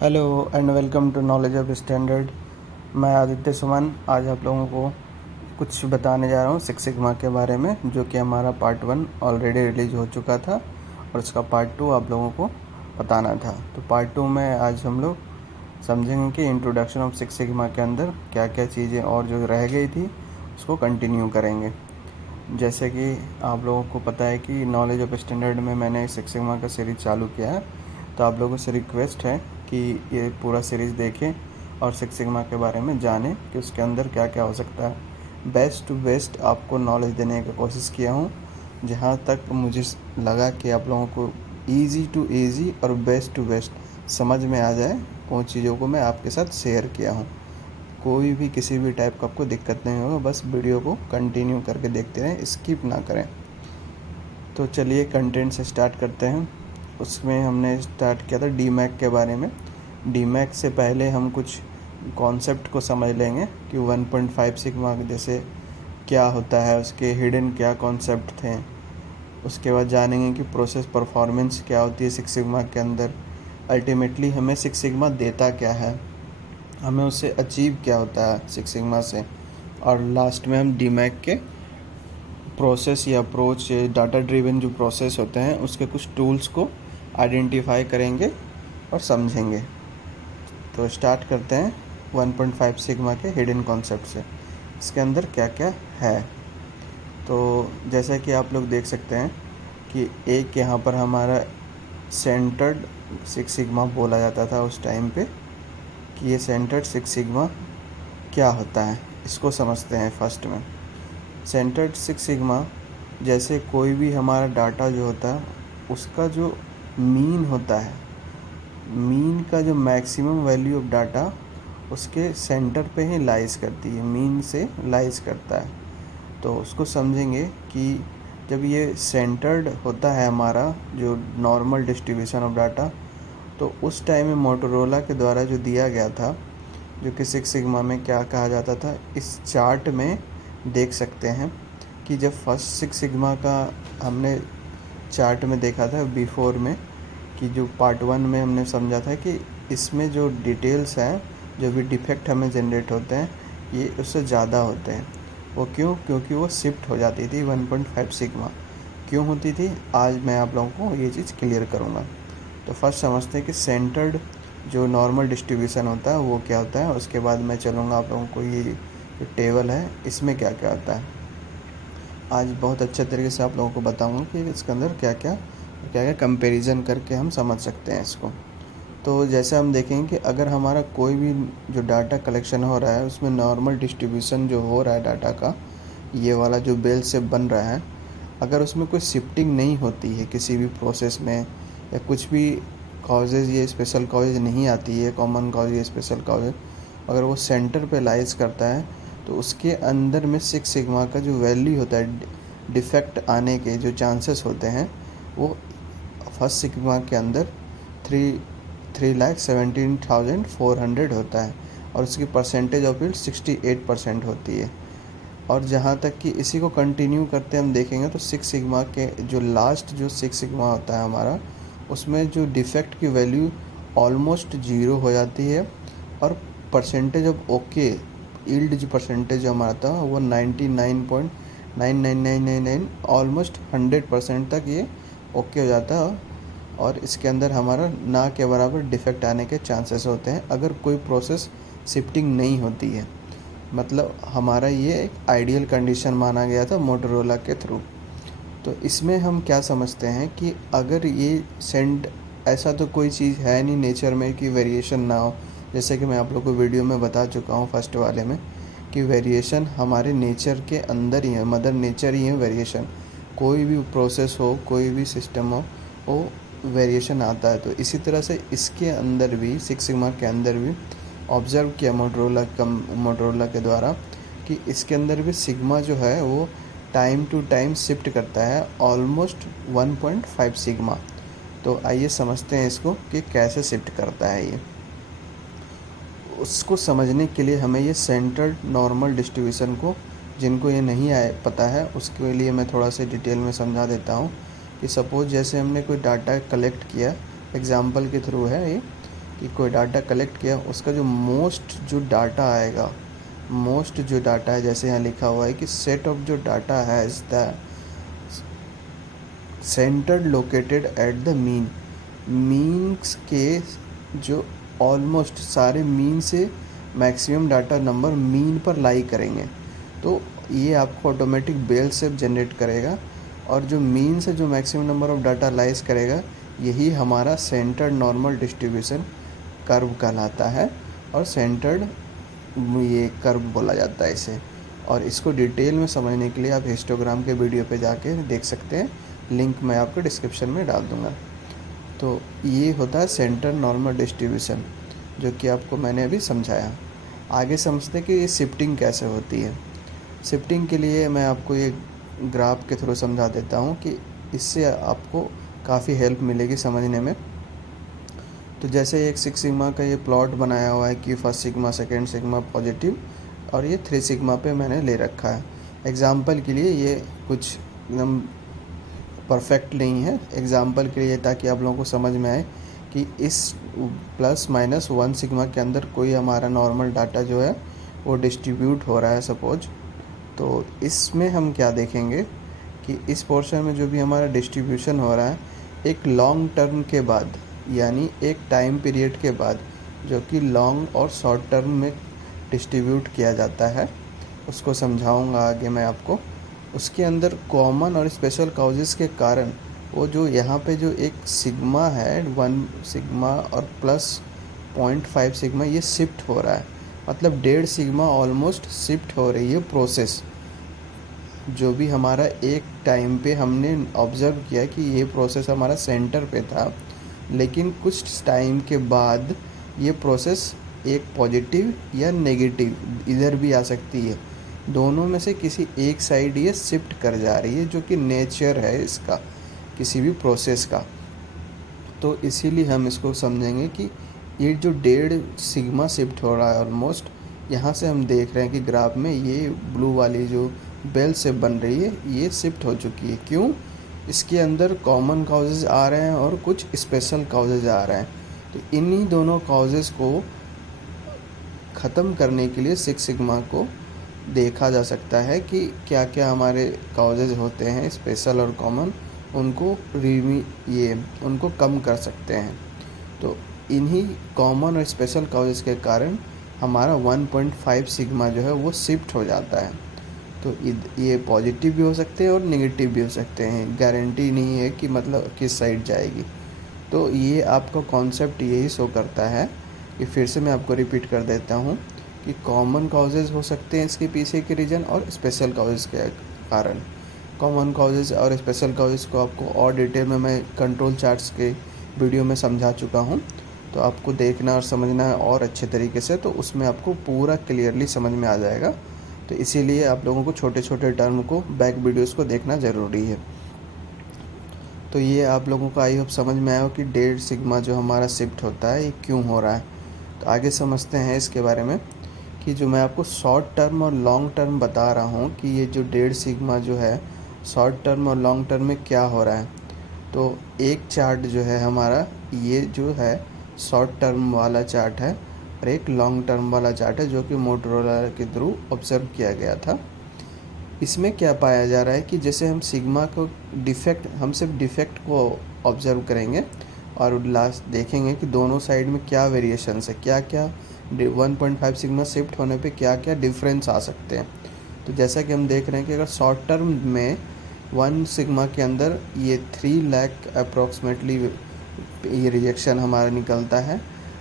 Hello and welcome to knowledge of standard. मैं आदित्य सुमन आज आप लोगों को कुछ बताने जा रहा हूँ सिक्स सिग्मा के बारे में, जो कि हमारा पार्ट 1 ऑलरेडी रिलीज हो चुका था और उसका पार्ट 2 आप लोगों को बताना था। तो पार्ट 2 में आज हम लोग समझेंगे कि इंट्रोडक्शन ऑफ सिक्स सिग्मा के अंदर क्या क्या चीज़ें और जो रह गई थी उसको कंटिन्यू करेंगे। जैसे कि आप लोगों को पता है कि नॉलेज ऑफ स्टैंडर्ड में मैंने सिक्स सिग्मा का सीरीज़ चालू किया है, तो आप लोगों से रिक्वेस्ट है कि ये पूरा सीरीज़ देखें और सिक्स सिग्मा के बारे में जानें कि उसके अंदर क्या क्या हो सकता है। बेस्ट टू बेस्ट आपको नॉलेज देने की कोशिश किया हूँ, जहाँ तक मुझे लगा कि आप लोगों को ईज़ी टू ईज़ी और बेस्ट टू बेस्ट समझ में आ जाए, उन चीज़ों को मैं आपके साथ शेयर किया हूँ। कोई भी किसी भी टाइप का आपको दिक्कत नहीं होगा, बस वीडियो को कंटिन्यू करके देखते रहें, स्किप ना करें। तो चलिए कंटेंट से स्टार्ट करते हैं। उसमें हमने स्टार्ट किया था डीमैक के बारे में। डीमैक से पहले हम कुछ कॉन्सेप्ट को समझ लेंगे कि 1.5 सिग्मा जैसे क्या होता है, उसके हिडन क्या कॉन्सेप्ट थे। उसके बाद जानेंगे कि प्रोसेस परफॉर्मेंस क्या होती है सिक्स सिग्मा के अंदर, अल्टीमेटली हमें सिक्स सिग्मा देता क्या है, हमें उससे अचीव क्या होता है सिक्स सिग्मा से। और लास्ट में हम डीमैक के प्रोसेस या अप्रोच, डाटा ड्रिवन जो प्रोसेस होते हैं उसके कुछ टूल्स को आइडेंटिफाई करेंगे और समझेंगे। तो स्टार्ट करते हैं 1.5 सिग्मा के हिडन कॉन्सेप्ट से, इसके अंदर क्या क्या है। तो जैसा कि आप लोग देख सकते हैं कि एक यहाँ पर हमारा सेंटर्ड सिक्स सिग्मा बोला जाता था उस टाइम पे, कि ये सेंटर्ड सिक्स सिग्मा क्या होता है, इसको समझते हैं फर्स्ट में। सेंटर्ड सिक्स सिग्मा जैसे कोई भी हमारा डाटा जो होता है उसका जो मीन होता है, मीन का जो मैक्सिमम वैल्यू ऑफ डाटा उसके सेंटर पे ही लाइज करती है, मीन से लाइज करता है। तो उसको समझेंगे कि जब ये सेंटर्ड होता है हमारा जो नॉर्मल डिस्ट्रीब्यूशन ऑफ डाटा, तो उस टाइम में मोटोरोला के द्वारा जो दिया गया था, जो कि सिक्स सिग्मा में क्या कहा जाता था, इस चार्ट में देख सकते हैं कि जब फर्स्ट सिक्स सिग्मा का हमने चार्ट में देखा था बिफोर में, कि जो पार्ट 1 में हमने समझा था कि इसमें जो डिटेल्स हैं, जो भी डिफेक्ट हमें जनरेट होते हैं, ये उससे ज़्यादा होते हैं। वो क्यों? क्योंकि वो शिफ्ट हो जाती थी 1.5 सिग्मा। क्यों होती थी, आज मैं आप लोगों को ये चीज़ क्लियर करूँगा। तो फर्स्ट समझते हैं कि सेंटर्ड जो नॉर्मल डिस्ट्रीब्यूशन होता है वो क्या होता है, उसके बाद मैं चलूँगा आप लोगों को ये जो टेबल है इसमें क्या क्या होता है। आज बहुत अच्छे तरीके से आप लोगों को बताऊँगा कि इसके अंदर क्या क्या कंपैरिजन करके हम समझ सकते हैं इसको। तो जैसे हम देखेंगे कि अगर हमारा कोई भी जो डाटा कलेक्शन हो रहा है उसमें नॉर्मल डिस्ट्रीब्यूशन जो हो रहा है डाटा का, ये वाला जो बेल से बन रहा है, अगर उसमें कोई शिफ्टिंग नहीं होती है किसी भी प्रोसेस में, या कुछ भी कॉजेज़ ये स्पेशल कॉजेज़ नहीं आती है, कॉमन कॉज या स्पेशल कॉजेज़, अगर वो सेंटर पे लाइज करता है, तो उसके अंदर में सिक्स सिग्मा का जो वैल्यू होता है, डिफेक्ट आने के जो चांसेस होते हैं, वो फर्स्ट सिग्मा के अंदर 3,17,400 होता है और उसकी परसेंटेज ऑफ इट 68% होती है। और जहाँ तक कि इसी को कंटिन्यू करते हम देखेंगे तो सिक्स सिग्मा के जो लास्ट जो सिक्स सिग्मा होता है हमारा, उसमें जो डिफेक्ट की वैल्यू ऑलमोस्ट ज़ीरो हो जाती है और परसेंटेज ऑफ ओके यील्ड जो परसेंटेज जो हमारा था वो 99.99999 ऑलमोस्ट 100% तक ये ओके हो जाता है। और इसके अंदर हमारा ना के बराबर डिफेक्ट आने के चांसेस होते हैं अगर कोई प्रोसेस शिफ्टिंग नहीं होती है। मतलब हमारा ये एक आइडियल कंडीशन माना गया था मोटोरोला के थ्रू। तो इसमें हम क्या समझते हैं कि अगर ये सेंट, ऐसा तो कोई चीज़ है नहीं नेचर में कि वेरिएशन ना हो, जैसे कि मैं आप लोग को वीडियो में बता चुका हूँ फर्स्ट वाले में कि वेरिएशन हमारे नेचर के अंदर ही है, मदर नेचर ही है वेरिएशन। कोई भी प्रोसेस हो, कोई भी सिस्टम हो, वो वेरिएशन आता है। तो इसी तरह से इसके अंदर भी सिक्स सिग्मा के अंदर भी ऑब्ज़र्व किया मोटोरोला के द्वारा कि इसके अंदर भी सिग्मा जो है वो टाइम टू टाइम शिफ्ट करता है ऑलमोस्ट 1.5 सिग्मा। तो आइए समझते हैं इसको कि कैसे शिफ्ट करता है ये। उसको समझने के लिए हमें ये सेंटर्ड नॉर्मल डिस्ट्रीब्यूशन को, जिनको ये नहीं पता है उसके लिए मैं थोड़ा सा डिटेल में समझा देता हूँ। कि सपोज़ जैसे हमने कोई डाटा कलेक्ट किया, एग्ज़ाम्पल के थ्रू है ये, कि कोई डाटा कलेक्ट किया, उसका जो मोस्ट जो डाटा आएगा, मोस्ट जो डाटा है, जैसे यहाँ लिखा हुआ है कि सेट ऑफ जो data has the centre located at the mean, means के जो ऑलमोस्ट सारे मीन से मैक्सिमम डाटा नंबर मीन पर लाई करेंगे, तो ये आपको ऑटोमेटिक बेल शेप जनरेट करेगा। और जो मीन से जो maximum number of data lies करेगा, यही हमारा सेंटर्ड नॉर्मल डिस्ट्रीब्यूशन कर्व कहलाता है, और सेंटर्ड ये कर्व बोला जाता है इसे। और इसको डिटेल में समझने के लिए आप हिस्टोग्राम के वीडियो पे जाके देख सकते हैं, लिंक मैं आपको डिस्क्रिप्शन में डाल दूँगा। तो ये होता है सेंटर नॉर्मल डिस्ट्रीब्यूशन, जो कि आपको मैंने अभी समझाया। आगे समझते कि ये शिफ्टिंग कैसे होती है। शिफ्टिंग के लिए मैं आपको ये ग्राफ के थ्रू समझा देता हूँ कि इससे आपको काफ़ी हेल्प मिलेगी समझने में। तो जैसे एक 6 सिग्मा का ये प्लॉट बनाया हुआ है कि first sigma, second sigma positive, और ये 3 सिग्मा पे मैंने ले रखा है। एग्ज़ाम्पल के लिए ये कुछ एकदम परफेक्ट नहीं है, एग्ज़ाम्पल के लिए, ताकि आप लोगों को समझ में आए कि इस ±1 सिग्मा के अंदर कोई हमारा नॉर्मल डाटा जो है वो डिस्ट्रीब्यूट हो रहा है सपोज। तो इसमें हम क्या देखेंगे कि इस पोर्शन में जो भी हमारा डिस्ट्रीब्यूशन हो रहा है, एक लॉन्ग टर्म के बाद, यानी एक टाइम पीरियड के बाद, जो कि लॉन्ग और शॉर्ट टर्म में डिस्ट्रीब्यूट किया जाता है, उसको समझाऊंगा आगे मैं आपको। उसके अंदर कॉमन और स्पेशल काउजेस के कारण वो जो यहाँ पे जो एक सिग्मा है, 1 सिग्मा और प्लस 0.5 सिग्मा, ये शिफ्ट हो रहा है, मतलब 1.5 सिग्मा ऑलमोस्ट शिफ्ट हो रही है प्रोसेस। जो भी हमारा एक टाइम पे हमने ऑब्ज़र्व किया कि ये प्रोसेस हमारा सेंटर पे था, लेकिन कुछ टाइम के बाद ये प्रोसेस एक पॉजिटिव या नेगेटिव इधर भी आ सकती है, दोनों में से किसी एक साइड ये शिफ्ट कर जा रही है, जो कि नेचर है इसका, किसी भी प्रोसेस का। तो इसीलिए हम इसको समझेंगे कि ये जो 1.5 सिग्मा शिफ्ट हो रहा है ऑलमोस्ट, यहाँ से हम देख रहे हैं कि ग्राफ में ये ब्लू वाली जो बेल शेप बन रही है, ये शिफ्ट हो चुकी है। क्यों? इसके अंदर कॉमन काउजेज आ रहे हैं और कुछ स्पेशल काउजेज आ रहे हैं। तो इन्हीं दोनों काउजेज को ख़त्म करने के लिए 6 सिग्मा को देखा जा सकता है कि क्या क्या हमारे काउजेज होते हैं स्पेशल और कॉमन, उनको कम कर सकते हैं। तो इन्हीं कॉमन और स्पेशल काउजेज के कारण हमारा 1.5 सिग्मा जो है वो शिफ्ट हो जाता है। तो ये पॉजिटिव भी हो सकते हैं और नेगेटिव भी हो सकते हैं, गारंटी नहीं है कि मतलब किस साइड जाएगी। तो ये आपका कॉन्सेप्ट यही शो करता है कि फिर से मैं आपको रिपीट कर देता हूँ कि कॉमन काउजेज़ हो सकते हैं इसके पीछे के रीज़न, और स्पेशल काउजेज़ के कारण। कॉमन काउजेज़ और स्पेशल काउजेज़ को आपको और डिटेल में मैं कंट्रोल चार्ट्स के वीडियो में समझा चुका हूँ, तो आपको देखना और समझना है और अच्छे तरीके से, तो उसमें आपको पूरा क्लियरली समझ में आ जाएगा। तो इसीलिए आप लोगों को छोटे छोटे टर्म को, बैक वीडियोस को देखना ज़रूरी है। तो ये आप लोगों को आई होप समझ में आया हो कि 1.5 सिग्मा जो हमारा शिफ्ट होता है ये क्यों हो रहा है। तो आगे समझते हैं इसके बारे में कि जो मैं आपको शॉर्ट टर्म और लॉन्ग टर्म बता रहा हूँ कि ये जो 1.5 सिग्मा जो है शॉर्ट टर्म और लॉन्ग टर्म में क्या हो रहा है। तो एक चार्ट जो है हमारा, ये जो है शॉर्ट टर्म वाला चार्ट है, और एक लॉन्ग टर्म वाला चार्ट है जो कि मोटोरोला के थ्रू ऑब्ज़र्व किया गया था। इसमें क्या पाया जा रहा है कि जैसे हम सिग्मा को हम सिर्फ डिफेक्ट को ऑब्ज़र्व करेंगे और लास्ट देखेंगे कि दोनों साइड में क्या वेरिएशंस है, क्या क्या 1.5 सिग्मा शिफ्ट होने पे क्या क्या डिफरेंस आ सकते हैं। तो जैसा कि हम देख रहे हैं कि अगर शॉर्ट टर्म में 1 सिग्मा के अंदर ये 3 लाख अप्रॉक्सीमेटली ये रिजेक्शन हमारा निकलता है,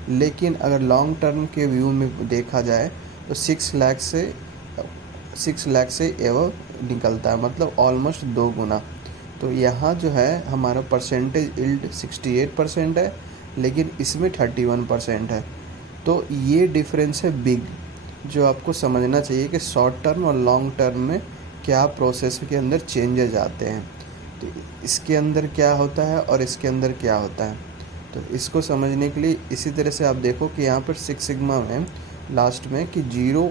लेकिन अगर लॉन्ग टर्म के व्यू में देखा जाए तो 6 लाख से एवं निकलता है, मतलब ऑलमोस्ट 2 गुना। तो यहाँ जो है हमारा परसेंटेज यील्ड 68% है, लेकिन इसमें 31% है। तो ये डिफरेंस है बिग, जो आपको समझना चाहिए कि शॉर्ट टर्म और लॉन्ग टर्म में क्या प्रोसेस के अंदर चेंजेस आते हैं। तो इसके अंदर क्या होता है और इसके अंदर क्या होता है, तो इसको समझने के लिए इसी तरह से आप देखो कि यहाँ पर 6 सिग्मा में लास्ट में कि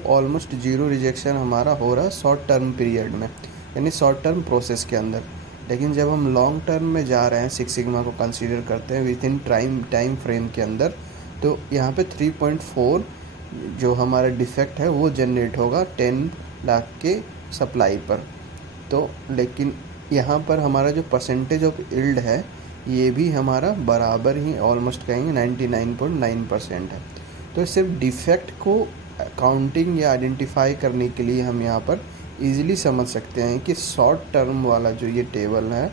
ऑलमोस्ट 0 रिजेक्शन हमारा हो रहा है शॉर्ट टर्म पीरियड में, यानी शॉर्ट टर्म प्रोसेस के अंदर। लेकिन जब हम लॉन्ग टर्म में जा रहे हैं, 6 सिग्मा को कंसीडर करते हैं विद इन टाइम फ्रेम के अंदर, तो यहाँ पे 3.4 जो हमारा डिफेक्ट है वो जनरेट होगा 10 लाख के सप्लाई पर। तो लेकिन यहाँ पर हमारा जो परसेंटेज ऑफ यील्ड है ये भी हमारा बराबर ही ऑलमोस्ट कहेंगे 99.9% है। तो सिर्फ डिफेक्ट को काउंटिंग या आइडेंटिफाई करने के लिए हम यहाँ पर इजीली समझ सकते हैं कि शॉर्ट टर्म वाला जो ये टेबल है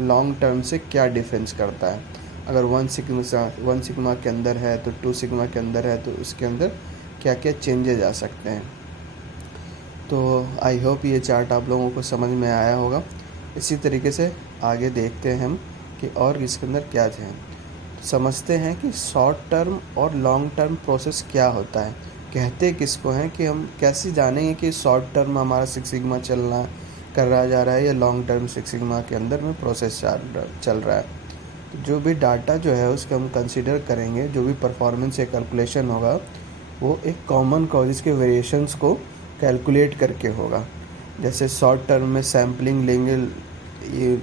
लॉन्ग टर्म से क्या डिफरेंस करता है। अगर 1 सिग्मा के अंदर है तो 2 सिग्मा के अंदर है तो उसके अंदर क्या क्या चेंजेज आ सकते हैं। तो आई होप ये चार्ट आप लोगों को समझ में आया होगा। इसी तरीके से आगे देखते हैं हम कि और इसके अंदर क्या है। समझते हैं कि शॉर्ट टर्म और लॉन्ग टर्म प्रोसेस क्या होता है, कहते किसको हैं, कि हम कैसे जानेंगे कि शॉर्ट टर्म हमारा 6 सिग्मा कर रहा जा रहा है या लॉन्ग टर्म 6 सिग्मा के अंदर में प्रोसेस चल रहा है। तो जो भी डाटा जो है उसको हम कंसिडर करेंगे, जो भी परफॉर्मेंस या कैलकुलेशन होगा वो एक कॉमन कॉजेज़ के वेरिएशंस को कैलकुलेट करके होगा। जैसे शॉर्ट टर्म में सैम्पलिंग लेंगे, ये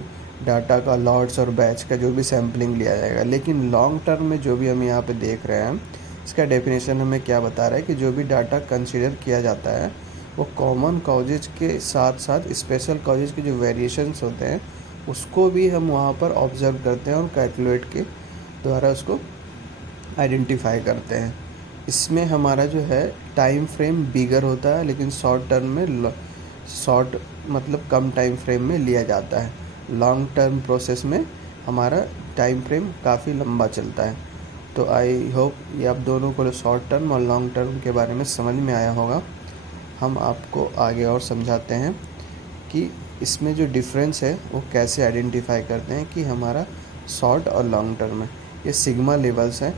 डाटा का लॉट्स और बैच का जो भी सैम्पलिंग लिया जाएगा। लेकिन लॉन्ग टर्म में जो भी हम यहाँ पे देख रहे हैं इसका डेफिनेशन हमें क्या बता रहा है कि जो भी डाटा कंसीडर किया जाता है वो कॉमन कॉजेज के साथ साथ स्पेशल कॉजेज के जो वेरिएशंस होते हैं उसको भी हम वहाँ पर ऑब्जर्व करते हैं और कैलकुलेट के द्वारा उसको आइडेंटिफाई करते हैं। इसमें हमारा जो है टाइम फ्रेम बिगर होता है, लेकिन शॉर्ट टर्म में शॉर्ट मतलब कम टाइम फ्रेम में लिया जाता है। लॉन्ग टर्म प्रोसेस में हमारा टाइम फ्रेम काफ़ी लंबा चलता है। तो आई होप ये आप दोनों को शॉर्ट टर्म और लॉन्ग टर्म के बारे में समझ में आया होगा। हम आपको आगे और समझाते हैं कि इसमें जो डिफरेंस है वो कैसे आइडेंटिफाई करते हैं कि हमारा शॉर्ट और लॉन्ग टर्म है। ये सिग्मा लेवल्स हैं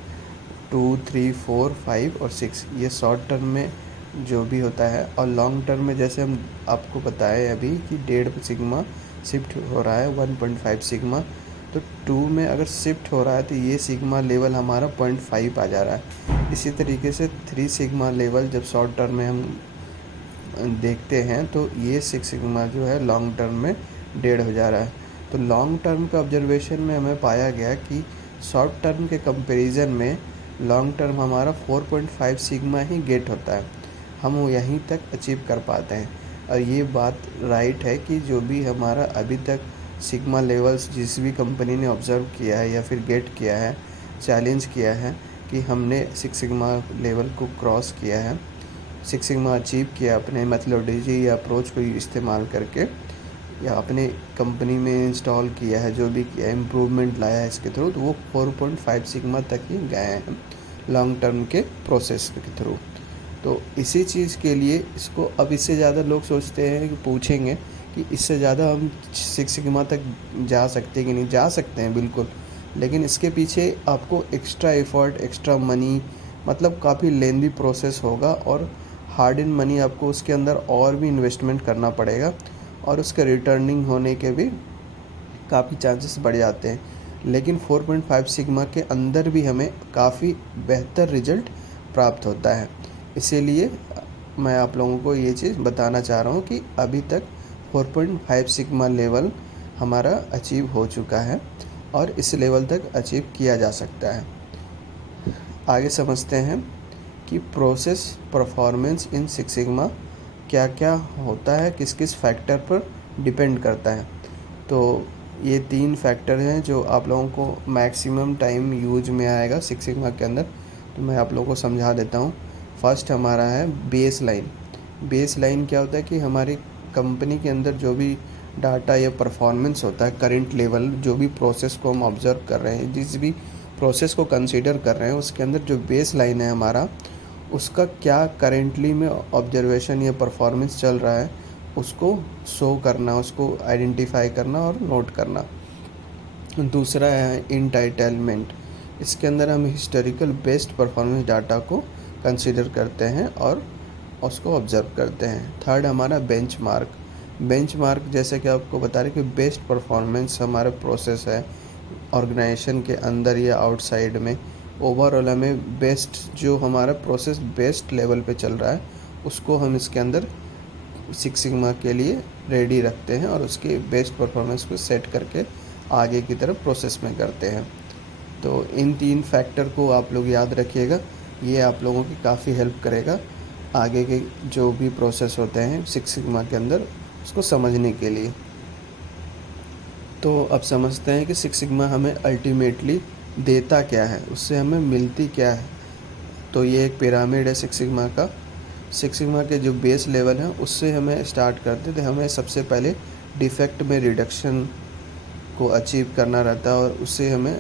2, 3, 4, 5 और 6, ये शॉर्ट टर्म में जो भी होता है। और लॉन्ग टर्म में जैसे हम आपको बताए अभी कि 1.5 सिग्मा शिफ्ट हो रहा है 1.5 सिग्मा, तो 2 में अगर शिफ्ट हो रहा है तो ये सिग्मा लेवल हमारा 0.5 आ जा रहा है। इसी तरीके से 3 सिग्मा लेवल जब शॉर्ट टर्म में हम देखते हैं तो ये 6 सिग्मा जो है लॉन्ग टर्म में 1.5 हो जा रहा है। तो लॉन्ग टर्म का ऑब्जर्वेशन में हमें पाया गया कि शॉर्ट टर्म के कंपैरिजन में लॉन्ग टर्म हमारा 4.5 सिग्मा ही गेट होता है, हम वो यहीं तक अचीव कर पाते हैं। और ये बात राइट है कि जो भी हमारा अभी तक सिग्मा लेवल्स जिस भी कंपनी ने ऑब्ज़र्व किया है या फिर गेट किया है, चैलेंज किया है कि हमने 6 सिग्मा लेवल को क्रॉस किया है, 6 सिग्मा अचीव किया अपने मेथोडोलॉजी या अप्रोच को इस्तेमाल करके, या अपने कंपनी में इंस्टॉल किया है, जो भी किया इम्प्रूवमेंट लाया है इसके थ्रू, तो वो 4.5 सिग्मा तक ही गए हैं लॉन्ग टर्म के प्रोसेस के थ्रू। तो इसी चीज़ के लिए इसको अब इससे ज़्यादा लोग सोचते हैं कि पूछेंगे कि इससे ज़्यादा हम 6 सिग्मा तक जा सकते हैं कि नहीं। जा सकते हैं बिल्कुल, लेकिन इसके पीछे आपको एक्स्ट्रा एफर्ट, एक्स्ट्रा मनी, मतलब काफ़ी लेंदी प्रोसेस होगा और हार्ड इन मनी आपको उसके अंदर और भी इन्वेस्टमेंट करना पड़ेगा और उसके रिटर्निंग होने के भी काफ़ी चांसेस बढ़ जाते हैं। लेकिन 4.5 सिग्मा के अंदर भी हमें काफ़ी बेहतर रिजल्ट प्राप्त होता है। इसीलिए मैं आप लोगों को ये चीज़ बताना चाह रहा हूँ कि अभी तक 4.5 सिग्मा लेवल हमारा अचीव हो चुका है और इस लेवल तक अचीव किया जा सकता है। आगे समझते हैं कि प्रोसेस परफॉर्मेंस इन 6 सिग्मा क्या क्या होता है, किस किस फैक्टर पर डिपेंड करता है। तो ये 3 फैक्टर हैं जो आप लोगों को मैक्सिमम टाइम यूज में आएगा 6 सिग्मा के अंदर। तो मैं आप लोगों को समझा देता हूँ। फर्स्ट हमारा है बेस लाइन। बेस लाइन क्या होता है कि हमारी कंपनी के अंदर जो भी डाटा या परफॉर्मेंस होता है, करंट लेवल, जो भी प्रोसेस को हम ऑब्ज़र्व कर रहे हैं, जिस भी प्रोसेस को कंसीडर कर रहे हैं, उसके अंदर जो बेस लाइन है हमारा, उसका क्या करेंटली में ऑब्जर्वेशन या परफॉर्मेंस चल रहा है उसको शो करना, उसको आइडेंटिफाई करना और नोट करना। दूसरा है इंटाइटलमेंट। इसके अंदर हम हिस्टोरिकल बेस्ट परफॉर्मेंस डाटा को कंसीडर करते हैं और उसको ऑब्ज़र्व करते हैं। थर्ड हमारा बेंचमार्क। बेंचमार्क जैसे कि आपको बता रहे कि बेस्ट परफॉर्मेंस हमारा प्रोसेस है ऑर्गेनाइजेशन के अंदर या आउटसाइड में, ओवरऑल हमें बेस्ट जो हमारा प्रोसेस बेस्ट लेवल पे चल रहा है उसको हम इसके अंदर 6 सिग्मा के लिए रेडी रखते हैं और उसके बेस्ट परफॉर्मेंस को सेट करके आगे की तरफ प्रोसेस में करते हैं। तो इन 3 फैक्टर को आप लोग याद रखिएगा, ये आप लोगों की काफ़ी हेल्प करेगा आगे के जो भी प्रोसेस होते हैं सिक्स सिग्मा के अंदर उसको समझने के लिए। तो अब समझते हैं कि सिक्स सिग्मा हमें अल्टीमेटली देता क्या है, उससे हमें मिलती क्या है। तो ये एक पिरामिड है सिक्स सिग्मा का। सिक्स सिग्मा के जो बेस लेवल हैं उससे हमें स्टार्ट करते थे। हमें सबसे पहले डिफेक्ट में रिडक्शन को अचीव करना रहता है और उससे हमें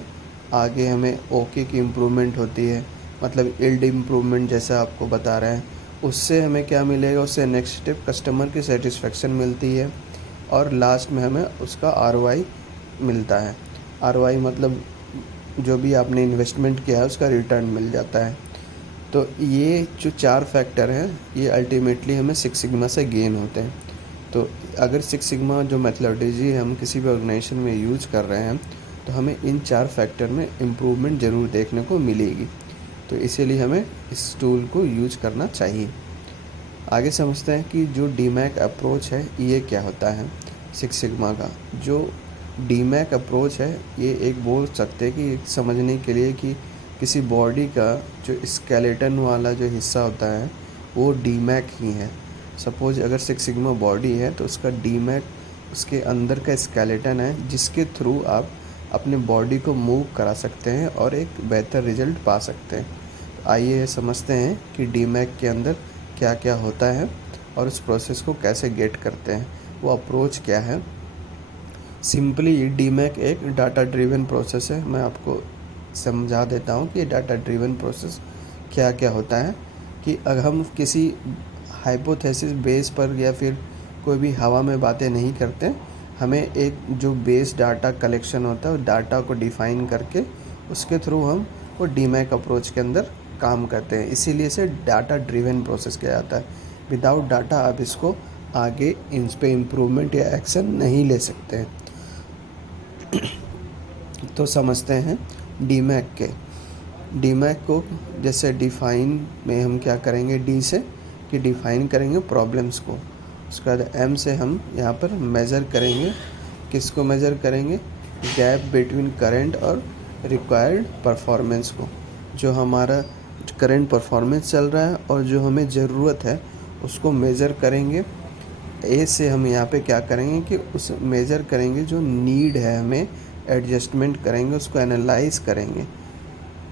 आगे हमें ओके की इम्प्रूवमेंट होती है, मतलब यील्ड इम्प्रूवमेंट जैसा आपको बता रहे हैं। उससे हमें क्या मिलेगा, उससे नेक्स्ट स्टेप कस्टमर की सेटिस्फेक्शन मिलती है और लास्ट में हमें उसका आरओआई मिलता है। आरओआई मतलब जो भी आपने इन्वेस्टमेंट किया है उसका रिटर्न मिल जाता है। तो ये जो 4 फैक्टर हैं ये अल्टीमेटली हमें सिक्स सिग्मा से गेन होते हैं। तो अगर सिक्स सिग्मा जो मेथोडोलॉजी हम किसी भी ऑर्गेनाइजेशन में यूज़ कर रहे हैं तो हमें इन 4 फैक्टर में इम्प्रूवमेंट ज़रूर देखने को मिलेगी। तो इसीलिए हमें इस टूल को यूज करना चाहिए। आगे समझते हैं कि जो डीमैक अप्रोच है ये क्या होता है। सिक्स सिग्मा का जो डीमैक अप्रोच है ये एक बोल सकते हैं कि समझने के लिए कि किसी बॉडी का जो स्केलेटन वाला जो हिस्सा होता है वो डीमैक ही है। सपोज अगर सिक्स सिग्मा बॉडी है तो उसका डीमैक उसके अंदर का स्केलेटन है जिसके थ्रू आप अपने बॉडी को मूव करा सकते हैं और एक बेहतर रिजल्ट पा सकते हैं। आइए समझते हैं कि डीमैक के अंदर क्या क्या होता है और उस प्रोसेस को कैसे गेट करते हैं, वो अप्रोच क्या है। सिंपली डीमैक एक डाटा ड्रिवन प्रोसेस है। मैं आपको समझा देता हूँ कि डाटा ड्रिवन प्रोसेस क्या क्या होता है। कि अगर हम किसी हाइपोथेसिस बेस पर या फिर कोई भी हवा में बातें नहीं करते, हमें एक जो बेस डाटा कलेक्शन होता है उस डाटा को डिफ़ाइन करके उसके थ्रू हम वो डीमैक अप्रोच के अंदर काम करते हैं। इसीलिए इसे डाटा ड्रिवन प्रोसेस किया जाता है। विदाउट डाटा आप इसको आगे इस पे इम्प्रूवमेंट या एक्शन नहीं ले सकते हैं। तो समझते हैं डीमैक के। डीमैक को जैसे डिफ़ाइन में हम क्या करेंगे, डी से कि डिफ़ाइन करेंगे प्रॉब्लम्स को। उसके बाद एम से हम यहाँ पर मेज़र करेंगे। किसको मेज़र करेंगे, गैप बिटवीन करंट और रिक्वायर्ड परफॉर्मेंस को। जो हमारा करंट परफॉर्मेंस चल रहा है और जो हमें ज़रूरत है उसको मेज़र करेंगे। ए से हम यहाँ पे क्या करेंगे कि उस मेज़र करेंगे जो नीड है, हमें एडजस्टमेंट करेंगे, उसको एनालाइज़ करेंगे।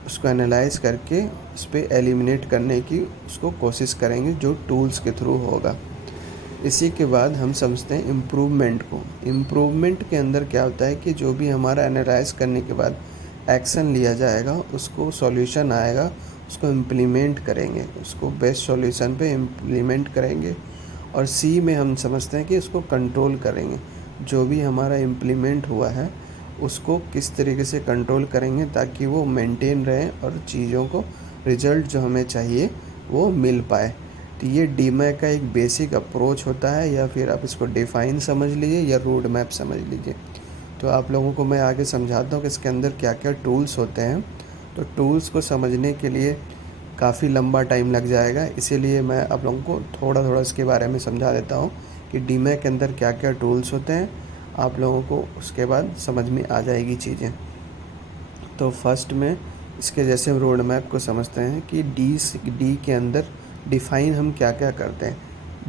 उसको एनालाइज़ करके उस पर एलिमिनेट करने की उसको कोशिश करेंगे जो टूल्स के थ्रू होगा। इसी के बाद हम समझते हैं इम्प्रूवमेंट को। इम्प्रूवमेंट के अंदर क्या होता है कि जो भी हमारा एनालाइज़ करने के बाद एक्शन लिया जाएगा, उसको सॉल्यूशन आएगा, उसको इम्प्लीमेंट करेंगे, उसको बेस्ट सॉल्यूशन पे इम्प्लीमेंट करेंगे। और सी में हम समझते हैं कि उसको कंट्रोल करेंगे। जो भी हमारा इम्प्लीमेंट हुआ है उसको किस तरीके से कंट्रोल करेंगे ताकि वो मेंटेन रहे और चीज़ों को रिजल्ट जो हमें चाहिए वो मिल पाए। तो ये डीमैक का एक बेसिक अप्रोच होता है, या फिर आप इसको डिफ़ाइन समझ लीजिए या रोड मैप समझ लीजिए। तो आप लोगों को मैं आगे समझाता हूँ कि इसके अंदर क्या क्या टूल्स होते हैं। तो टूल्स को समझने के लिए काफ़ी लंबा टाइम लग जाएगा, इसीलिए मैं आप लोगों को थोड़ा थोड़ा इसके बारे में समझा देता हूँ कि डीमैक के अंदर क्या क्या टूल्स होते हैं। आप लोगों को उसके बाद समझ में आ जाएगी चीज़ें। तो फर्स्ट में इसके जैसे रोड मैप को समझते हैं कि डी के अंदर डिफ़ाइन हम क्या क्या करते हैं।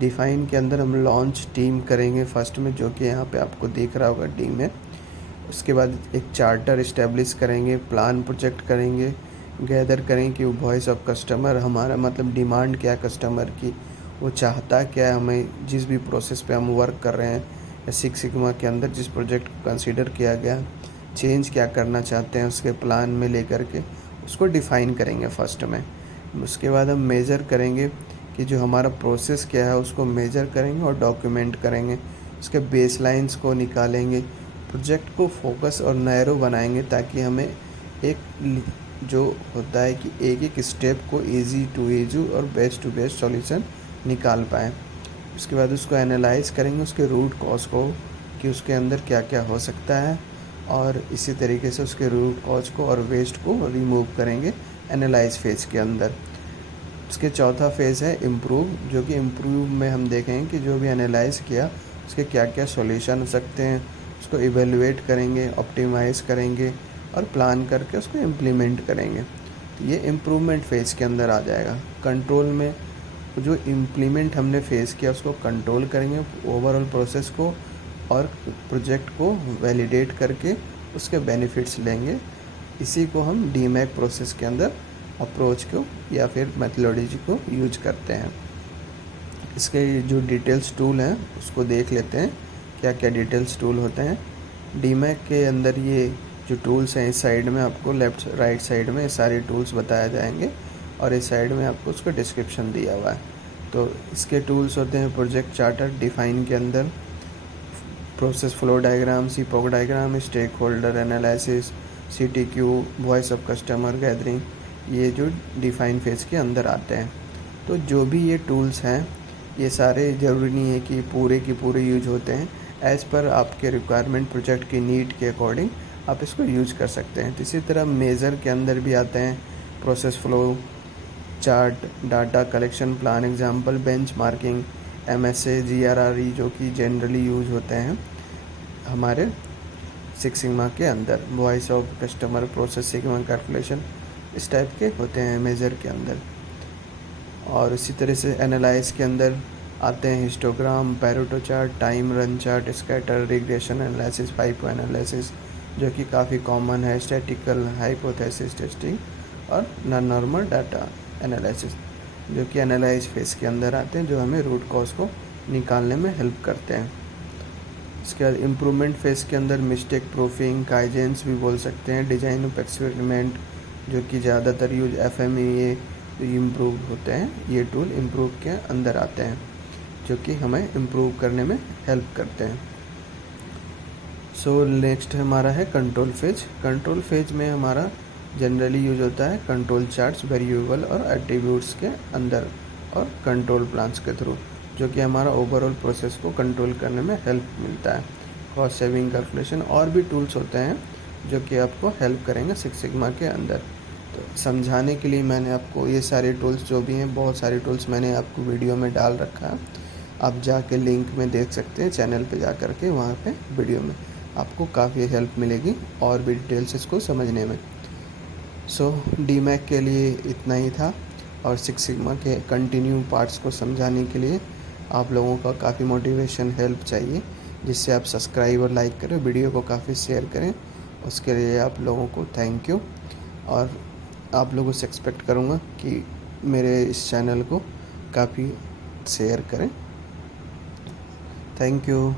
डिफ़ाइन के अंदर हम लॉन्च टीम करेंगे फर्स्ट में, जो कि यहाँ पे आपको दिख रहा होगा डी में। उसके बाद एक चार्टर इस्टेब्लिश करेंगे, प्लान प्रोजेक्ट करेंगे, गैदर करेंगे कि वो वॉइस ऑफ कस्टमर, हमारा मतलब डिमांड क्या है कस्टमर की, वो चाहता क्या है हमें जिस भी प्रोसेस पे हम वर्क कर रहे हैं या सिक्स सिग्मा के अंदर जिस प्रोजेक्ट को कंसीडर किया गया, चेंज क्या करना चाहते हैं उसके प्लान में लेकर के उसको डिफ़ाइन करेंगे फर्स्ट में। उसके बाद हम मेज़र करेंगे कि जो हमारा प्रोसेस क्या है उसको मेज़र करेंगे और डॉक्यूमेंट करेंगे। उसके बेसलाइंस को निकालेंगे, प्रोजेक्ट को फोकस और नैरो बनाएंगे ताकि हमें एक जो होता है कि एक एक स्टेप को इजी टू इजी और बेस्ट टू बेस्ट सॉल्यूशन निकाल पाएँ। उसके बाद उसको एनालाइज़ करेंगे, उसके रूट कॉज को कि उसके अंदर क्या क्या हो सकता है, और इसी तरीके से उसके रूट कॉज को और वेस्ट को रिमूव करेंगे एनालाइज फेज़ के अंदर। उसके चौथा फेज़ है इम्प्रूव, जो कि इम्प्रूव में हम देखेंगे कि जो भी एनालाइज़ किया उसके क्या क्या सॉल्यूशन हो सकते हैं, उसको इवेलुएट करेंगे, ऑप्टिमाइज़ करेंगे, और प्लान करके उसको इम्प्लीमेंट करेंगे। तो ये इम्प्रूवमेंट फेज़ के अंदर आ जाएगा। कंट्रोल में जो इम्प्लीमेंट हमने फेस किया उसको कंट्रोल करेंगे, ओवरऑल प्रोसेस को और प्रोजेक्ट को वैलिडेट करके उसके बेनिफिट्स लेंगे। इसी को हम डीमैक प्रोसेस के अंदर अप्रोच को या फिर मेथोडोलॉजी को यूज करते हैं। इसके जो डिटेल्स टूल हैं उसको देख लेते हैं, क्या क्या डिटेल्स टूल होते हैं। डीमैक के अंदर ये जो टूल्स हैं, इस साइड में आपको लेफ़्ट राइट साइड में सारे टूल्स बताए जाएंगे और इस साइड में आपको उसका डिस्क्रिप्शन दिया हुआ है। तो इसके टूल्स होते हैं प्रोजेक्ट चार्टर, डिफाइन के अंदर process flow diagram, SIPOC diagram, stakeholder analysis, CTQ, voice of customer gathering, ये जो डिफाइन फेज़ के अंदर आते हैं। तो जो भी ये टूल्स हैं ये सारे ज़रूरी नहीं है कि पूरे के पूरे यूज होते हैं। एज़ पर आपके रिक्वायरमेंट प्रोजेक्ट की नीड के अकॉर्डिंग आप इसको यूज कर सकते हैं। तो इसी तरह मेज़र के अंदर भी आते हैं process flow chart, data collection plan, example bench marking, MSA, GRRE जो कि जनरली यूज होते हैं हमारे सिक्स सिग्मा के अंदर। Voice of customer, process sigma calculation, इस टाइप के होते हैं मेज़र के अंदर। और इसी तरह से एनालाइज के अंदर आते हैं histogram, Pareto chart, time run chart, scatter, regression analysis, pipe analysis जो कि काफ़ी कॉमन है, स्टैटिकल हाइपोथेसिस टेस्टिंग और नॉन नॉर्मल डाटा एनालिसिस जो कि एनालाइज फेस के अंदर आते हैं, जो हमें रूट कॉज को निकालने में हेल्प करते हैं। इसके बाद इम्प्रूवमेंट फेस के अंदर मिस्टेक प्रूफिंग, काइजेंस भी बोल सकते हैं, डिज़ाइन ऑफ एक्सपेरिमेंट जो कि ज़्यादातर यूज FMEA इम्प्रूव होते हैं। ये टूल इम्प्रूव के अंदर आते हैं जो कि हमें इम्प्रूव करने में हेल्प करते हैं। सो नेक्स्ट हमारा है कंट्रोल फेज। कंट्रोल फेज में हमारा जनरली यूज होता है कंट्रोल चार्ट्स, वेरिएबल और एट्रीब्यूट्स के अंदर और कंट्रोल प्लान्स के थ्रू, जो कि हमारा ओवरऑल प्रोसेस को कंट्रोल करने में हेल्प मिलता है। कॉस्ट सेविंग कैलकुलेशन और भी टूल्स होते हैं जो कि आपको हेल्प करेंगे सिक्स सिग्मा के अंदर। तो समझाने के लिए मैंने आपको ये सारे टूल्स जो भी हैं, बहुत सारे टूल्स मैंने आपको वीडियो में डाल रखा है। आप जाके लिंक में देख सकते हैं, चैनल पे जा कर के वहाँ पे वीडियो में आपको काफ़ी हेल्प मिलेगी और भी डिटेल्स इसको समझने में। सो डीमैक के लिए इतना ही था और सिक्स सिग्मा के कंटिन्यू पार्ट्स को समझाने के लिए आप लोगों का काफ़ी मोटिवेशन हेल्प चाहिए, जिससे आप सब्सक्राइब और लाइक करें, वीडियो को काफ़ी शेयर करें। उसके लिए आप लोगों को थैंक यू और आप लोगों से एक्सपेक्ट करूँगा कि मेरे इस चैनल को काफ़ी शेयर करें। Thank you.